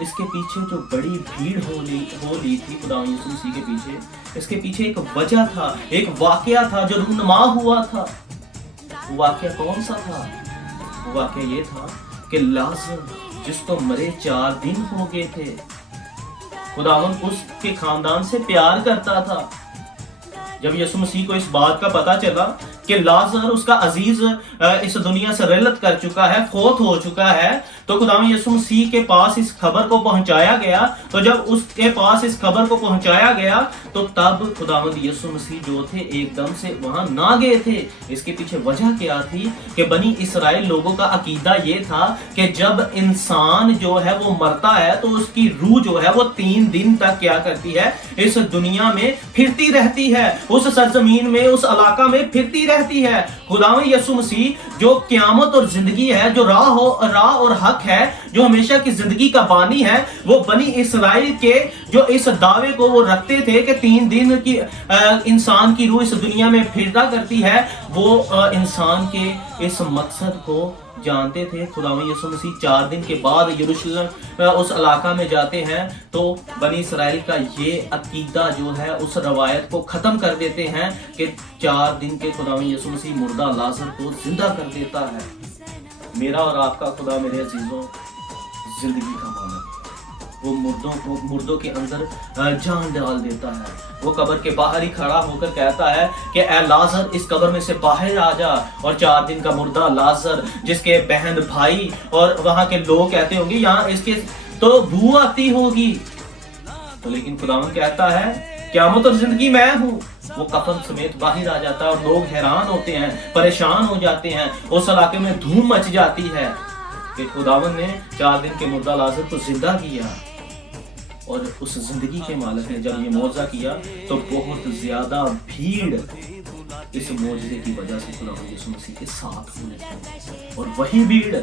اس کے پیچھے جو بڑی بھیڑ ہو لی تھی خدا یسوع مسیح کے پیچھے، اس کے پیچھے ایک وجہ تھا، ایک واقعہ تھا جو رونما ہوا تھا۔ وہ واقعہ کون سا تھا؟ وہ واقعہ یہ تھا کہ لازر جس کو مرے 4 دن ہو گئے تھے، خداوند اس کے خاندان سے پیار کرتا تھا۔ جب یسوع مسیح کو اس بات کا پتا چلا کہ لازر اس کا عزیز اس دنیا سے رحلت کر چکا ہے، فوت ہو چکا ہے، تو خداوند یسوع مسیح کے پاس اس خبر کو پہنچایا گیا۔ تو جب اس کے پاس اس خبر کو پہنچایا گیا تو تب خداوند یسوع مسیح جو تھے ایک دم سے وہاں نہ گئے تھے۔ اس کے پیچھے وجہ کیا تھی کہ بنی اسرائیل لوگوں کا عقیدہ یہ تھا کہ جب انسان جو ہے وہ مرتا ہے تو اس کی روح جو ہے وہ 3 دن تک کیا کرتی ہے، اس دنیا میں پھرتی رہتی ہے، اس سرزمین میں، اس علاقہ میں پھرتی رہتی ہے۔ خداوند یسوع مسیح جو قیامت اور زندگی ہے، جو راہ اور حق ہے، جو ہمیشہ کی زندگی کا بانی ہے، وہ بنی اسرائیل کے جو اس دعوے کو وہ رکھتے تھے کہ 3 دن کی انسان کی روح اس دنیا میں پھرتا کرتی ہے، وہ انسان کے اس مقصد کو جانتے تھے۔ خداوند یسوع مسیح 4 دن کے بعد یروشلم اس علاقہ میں جاتے ہیں تو بنی اسرائیل کا یہ عقیدہ جو ہے اس روایت کو ختم کر دیتے ہیں کہ 4 دن کے خداوند یسوع مسیح مردہ لازر کو زندہ کر دیتا ہے۔ میرا اور آپ کا خدا میرے عزیزوں زندگی کا مالک ہے، وہ مردوں کے اندر جان ڈال دیتا ہے۔ وہ قبر کے باہر ہی کھڑا ہو کر کہتا ہے کہ اے لازر اس قبر میں سے باہر آ جا، اور 4 دن کا مردہ لازر جس کے بہن بھائی اور وہاں کے لوگ کہتے ہوں گے یہاں اس کے تو بو آتی ہوگی، تو لیکن خداوند کہتا ہے قیامت اور زندگی میں ہوں۔ وہ کفن سمیت باہر آ جاتا ہے اور لوگ حیران ہوتے ہیں، پریشان ہو جاتے ہیں، اس علاقے میں دھوم مچ جاتی ہے کہ خداوند نے 4 دن کے مردہ لازر کو زندہ کیا۔ اور اس زندگی کے مالک نے جب یہ معجزہ کیا تو بہت زیادہ بھیڑ اس معجزے کی وجہ سے خداوند یسوع مسیح کے ساتھ ہونے لگی، اور وہی بھیڑ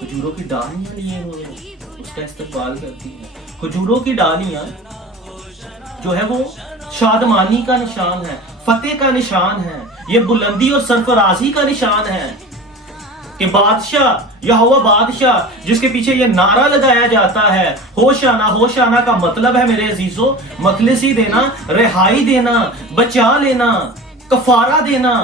کھجوروں کی ڈالیاں لیے ہوئے اس کا استقبال کرتی ہے۔ کھجوروں کی ڈالیاں جو ہے وہ شادمانی کا نشان ہے، فتح کا نشان ہے، یہ بلندی اور سرفرازی کا نشان ہے کہ بادشاہ یہوہ بادشاہ جس کے پیچھے یہ نعرہ لگایا جاتا ہے ہوشانہ۔ ہوشانہ کا مطلب ہے میرے عزیزو مخلصی دینا، رہائی دینا، بچا لینا، کفارہ دینا،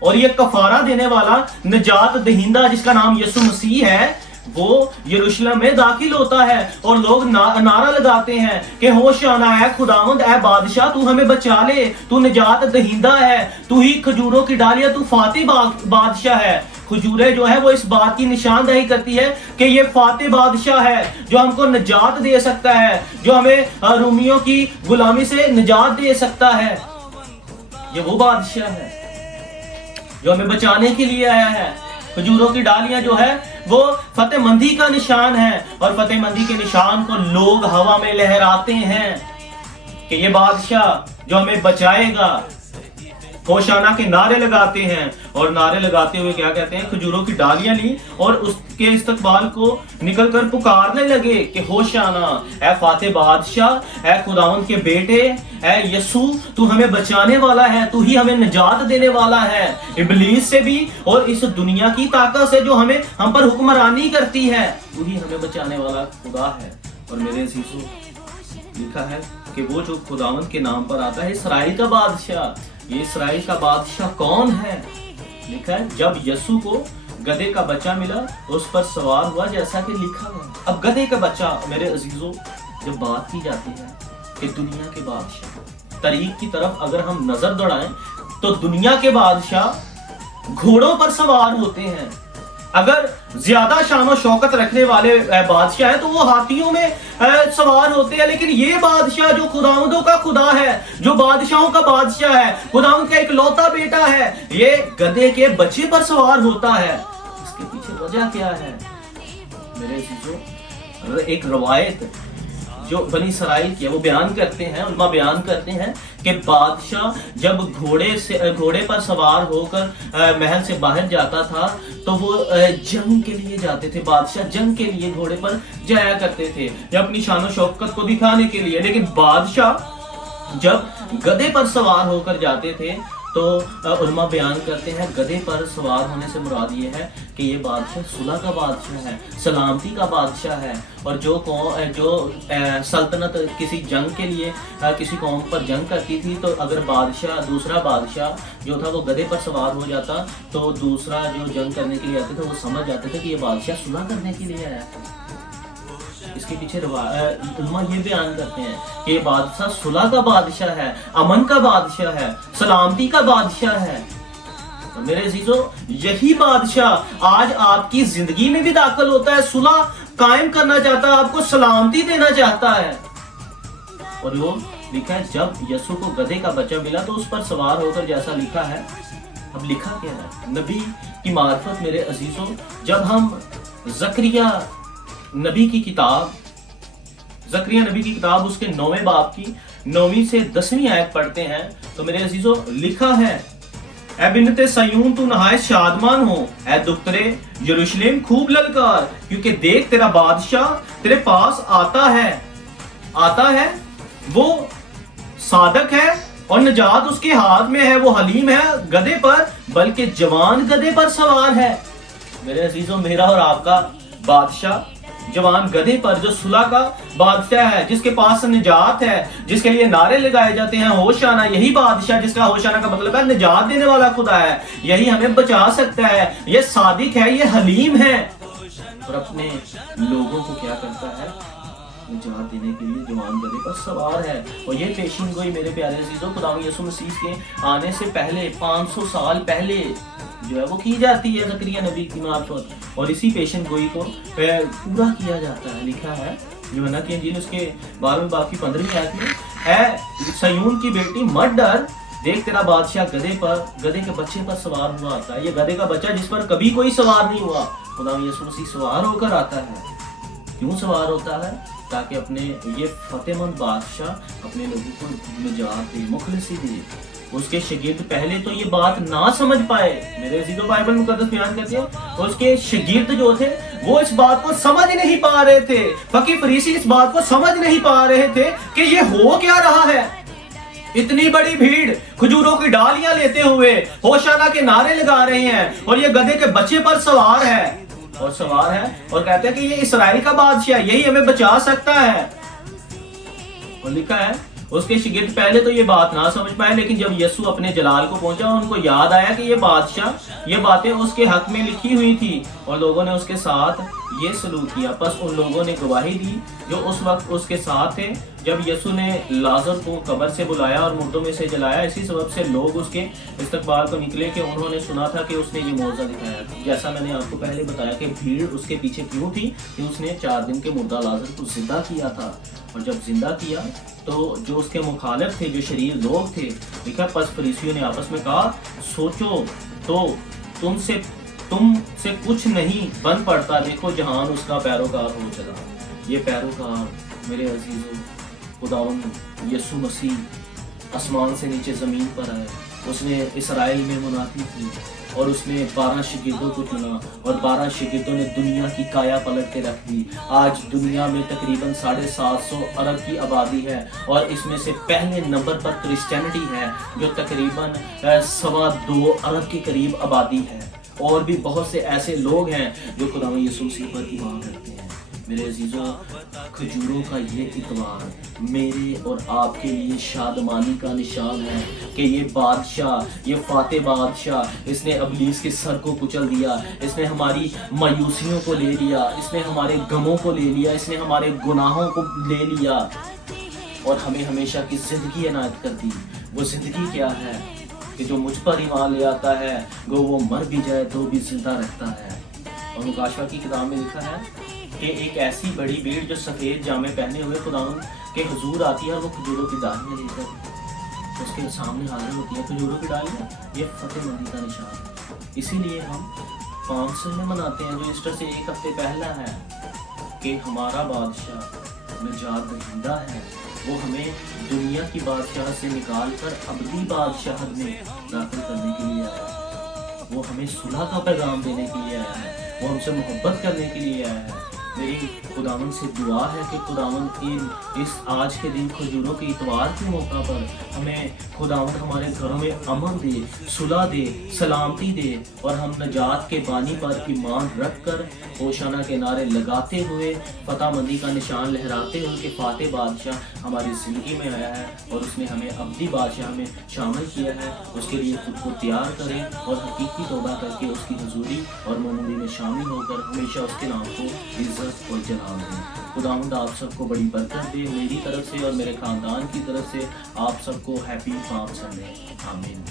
اور یہ کفارہ دینے والا نجات دہندہ جس کا نام یسوع مسیح ہے وہ یروشلم میں داخل ہوتا ہے، اور لوگ نعرہ لگاتے ہیں کہ ہوشانہ اے خداوند، اے بادشاہ، تو ہمیں بچا لے، تو نجات دہندہ ہے، تو ہی کھجوروں کی ڈالیاں، تو فاتح بادشاہ ہے۔ کھجوریں جو ہے وہ اس بات کی نشاندہی کرتی ہے کہ یہ فاتح بادشاہ ہے جو ہم کو نجات دے سکتا ہے، جو ہمیں رومیوں کی غلامی سے نجات دے سکتا ہے۔ یہ وہ بادشاہ ہے جو ہمیں بچانے کے لیے آیا ہے۔ کھجوروں کی ڈالیاں جو ہے وہ فتح مندی کا نشان ہے، اور فتح مندی کے نشان کو لوگ ہوا میں لہراتے ہیں کہ یہ بادشاہ جو ہمیں بچائے گا۔ ہوشانہ کے نعرے لگاتے ہیں، اور نعرے لگاتے ہوئے کیا کہتے ہیں، کھجوروں کی ڈالیاں لی اور اس کے استقبال کو نکل کر پکارنے لگے کہ ہوشانہ، اے فاتح بادشاہ، اے خداوند کے بیٹے، اے یسوع، تو ہمیں بچانے والا ہے، تو ہی ہمیں نجات دینے والا ہے ابلیس سے بھی اور اس دنیا کی طاقت سے جو ہم پر حکمرانی کرتی ہے، تو ہی ہمیں بچانے والا خدا ہے۔ اور میرے عزیزو لکھا ہے کہ وہ جو خداوند کے نام پر آتا ہے اسرائیل کا بادشاہ۔ یہ اسرائیل کا بادشاہ کون ہے؟ لکھا ہے جب یسوع کو گدھے کا بچہ ملا اس پر سوار ہوا جیسا کہ لکھا ہے۔ اب گدھے کا بچہ میرے عزیزوں جب بات کی جاتی ہے کہ دنیا کے بادشاہ، تاریخ کی طرف اگر ہم نظر دوڑائیں تو دنیا کے بادشاہ گھوڑوں پر سوار ہوتے ہیں۔ اگر زیادہ شان و شوکت رکھنے والے بادشاہ ہیں تو وہ ہاتھیوں میں سوار ہوتے ہیں، لیکن یہ بادشاہ جو خداوندوں کا خدا ہے، جو بادشاہوں کا بادشاہ ہے، خداوند کا اکلوتا بیٹا ہے، یہ گدھے کے بچے پر سوار ہوتا ہے۔ اس کے پیچھے وجہ کیا ہے میرے عزیزو؟ ایک روایت جو بنی اسرائیل کی ہے وہ بیان کرتے ہیں، علماء بیان کرتے ہیں کہ بادشاہ جب گھوڑے پر سوار ہو کر محل سے باہر جاتا تھا تو وہ جنگ کے لیے جاتے تھے۔ بادشاہ جنگ کے لیے گھوڑے پر جایا کرتے تھے یا اپنی شان و شوکت کو دکھانے کے لیے، لیکن بادشاہ جب گدھے پر سوار ہو کر جاتے تھے تو علماء بیان کرتے ہیں گدھے پر سوار ہونے سے مراد یہ ہے کہ یہ بادشاہ صلح کا بادشاہ ہے، سلامتی کا بادشاہ ہے، اور جو سلطنت کسی جنگ کے لیے کسی قوم پر جنگ کرتی تھی تو اگر دوسرا بادشاہ جو تھا وہ گدھے پر سوار ہو جاتا تو دوسرا جو جنگ کرنے کے لیے آتے تھے وہ سمجھ جاتے تھے کہ یہ بادشاہ صلح کرنے کے لیے آیا ہے۔ اس کے پیچھے علماء یہ بیان کرتے ہیں کہ یہ بادشاہ صلح کا بادشاہ ہے، امن کا بادشاہ ہے، سلامتی کا بادشاہ ہے۔ تو میرے عزیزو، یہی بادشاہ آج آپ کی زندگی میں بھی داخل ہوتا ہے، صلح قائم کرنا چاہتا ہے، آپ کو سلامتی دینا چاہتا ہے۔ اور وہ لکھا ہے جب یسوع کو گدھے کا بچہ ملا تو اس پر سوار ہو کر جیسا لکھا ہے۔ اب لکھا کیا ہے؟ نبی کی معرفت میرے عزیزو، جب ہم زکریا نبی کی کتاب اس کے 9ویں باب کی 9ویں سے 10ویں آیت پڑھتے ہیں تو میرے عزیزو لکھا ہے، اے بنت سیون تو نہایت شادمان ہو، اے دخترے یروشلم خوب للکار، کیونکہ دیکھ تیرا بادشاہ تیرے پاس آتا ہے، وہ صادق ہے اور نجات اس کے ہاتھ میں ہے، وہ حلیم ہے گدھے پر، بلکہ جوان گدھے پر سوار ہے۔ میرے عزیزو، میرا اور آپ کا بادشاہ جوان گدھے پر جو صلح کا بادشاہ ہے، جس کے پاس نجات ہے، جس کے لیے نعرے لگائے جاتے ہیں ہوشانہ، یہی بادشاہ جس کا ہوشانہ کا مطلب ہے نجات دینے والا خدا ہے، یہی ہمیں بچا سکتا ہے، یہ صادق ہے، یہ حلیم ہے، اور اپنے لوگوں کو کیا کرتا ہے؟ نجات دینے کے لیے جوان گدھے پر سوار ہے۔ اور یہ پیشین گوئی میرے پیارے عزیزوں خداوند یسوع مسیح کے آنے سے پہلے 500 سال پہلے جو ہے وہ کی جاتی ہے زکریا نبی کی معرفت، اور اسی پیشن گوئی کو پورا کیا جاتا ہے۔ لکھا ہے یوحنا کی انجیل اس کے 12ویں باب کی 15ویں آیت میں، اے سیون کی بیٹی مت ڈر، دیکھ تیرا بادشاہ گدھے کے بچے پر سوار ہوا آتا ہے۔ یہ گدھے کا بچہ جس پر کبھی کوئی سوار نہیں ہوا، خداوند یسوع مسیح سوار ہو کر آتا ہے۔ کیوں سوار ہوتا ہے؟ تاکہ اپنے یہ فتح مند بادشاہ اپنے لوگوں کو نجات دے، مخلصی دے۔ اس کے شاگرد پہلے تو یہ بات نہ سمجھ پائے، میرے عزیزو بائبل مقدس بیان کرتے ہیں اس کے شاگرد جو تھے وہ اس بات کو سمجھ نہیں پا رہے تھے، فقیہ فریسی اس بات کو سمجھ نہیں پا رہے تھے کہ یہ ہو کیا رہا ہے۔ اتنی بڑی بھیڑ کھجوروں کی ڈالیاں لیتے ہوئے ہوشانہ کے نعرے لگا رہے ہیں، اور یہ گدھے کے بچے پر سوار ہے اور کہتے ہیں کہ یہ اسرائیل کا بادشاہ، یہی ہمیں بچا سکتا ہے۔ اور لکھا ہے اس کے شاگرد پہلے تو یہ بات نہ سمجھ پائے، لیکن جب یسوع اپنے جلال کو پہنچا ان کو یاد آیا کہ یہ باتیں اس کے حق میں لکھی ہوئی تھی، اور لوگوں نے اس کے ساتھ یہ سلوک کیا۔ پس ان لوگوں نے گواہی دی جو اس وقت اس کے ساتھ تھے جب یسوع نے لازر کو قبر سے بلایا اور مردوں میں سے جلایا۔ اسی سبب سے لوگ اس کے استقبال کو نکلے کہ انہوں نے سنا تھا کہ اس نے یہ معجزہ دکھایا۔ جیسا میں نے آپ کو پہلے بتایا کہ بھیڑ اس کے پیچھے کیوں تھی، کہ اس نے 4 دن کے مردہ لازر کو زندہ کیا تھا، اور جب زندہ کیا تو جو اس کے مخالف تھے، جو شریر لوگ تھے، لکھا پس فریسیوں نے آپس میں کہا، سوچو تو تم سے کچھ نہیں بن پڑتا، دیکھو جہان اس کا پیروکار ہو چلا۔ یہ پیروکار میرے عزیزو، خداوند یسوع مسیح آسمان سے نیچے زمین پر آئے، اس نے اسرائیل میں منادی کی، اور اس نے 12 شاگردوں کو چنا، اور 12 شاگردوں نے دنیا کی کایا پلٹ کے رکھ دی۔ آج دنیا میں تقریباً 750 ارب کی آبادی ہے، اور اس میں سے پہلے نمبر پر کرسچینٹی ہے جو تقریباً 2.25 ارب کے قریب آبادی ہے، اور بھی بہت سے ایسے لوگ ہیں جو خداوند یسوع مسیح پر ایمان رکھتے ہیں۔ میرے عزیزوں، کھجوروں کا یہ اتوار میرے اور آپ کے لیے شادمانی کا نشان ہے کہ یہ بادشاہ، یہ فاتح بادشاہ، اس نے ابلیس کے سر کو کچل دیا، اس نے ہماری مایوسیوں کو لے لیا، اس نے ہمارے غموں کو لے لیا، اس نے ہمارے گناہوں کو لے لیا، اور ہمیں ہمیشہ کی زندگی عنایت کر دی۔ وہ زندگی کیا ہے؟ کہ جو مجھ پر ایمان لے آتا ہے وہ مر بھی جائے تو بھی زندہ رہتا ہے۔ اور مکاشفہ کی کتاب میں لکھا ہے کہ ایک ایسی بڑی بھیڑ جو سفید جامے پہنے ہوئے خداوند کے حضور آتی ہے، اور وہ کھجوروں کی ڈالیاں لے کر اس کے سامنے حاضر ہوتی ہے۔ کھجوروں کی ڈالیاں یہ فتح مندی کا نشان ہے۔ اسی لیے ہم 500 میں مناتے ہیں جو ایسٹر سے 1 ہفتے پہلا ہے، کہ ہمارا بادشاہ نجات دہندہ ہے، وہ ہمیں دنیا کی بادشاہ سے نکال کر ابدی بادشاہت میں داخل کرنے کے لیے آیا ہے۔ وہ ہمیں صلح کا پیغام دینے کے لیے آیا ہے، وہ ہم سے محبت کرنے کے لیے آیا ہے، میری خداوند سے دعا ہے کہ خداوند اس آج کے دن کھجوروں کے اتوار کے موقع پر ہمیں خداوند ہمارے گھروں میں امن دے، صلح دے، سلامتی دے، اور ہم نجات کے بانی پر ایمان رکھ کر ہوشانہ کے نعرے لگاتے ہوئے، فتح مندی کا نشان لہراتے ہوئے کہ فاتح بادشاہ ہماری زندگی میں آیا ہے اور اس نے ہمیں ابدی بادشاہ میں شامل کیا ہے، اس کے لیے خود کو تیار کریں اور حقیقی توبہ کر کے اس کی حضوری اور معمولی میں شامل ہو کر ہمیشہ اس کے نام کو عزت اور جلال دیں۔ خداوند آپ سب کو بڑی برکت دے، میری طرف سے اور میرے خاندان کی طرف سے آپ سب کو ہیپی پام سنڈے، آمین۔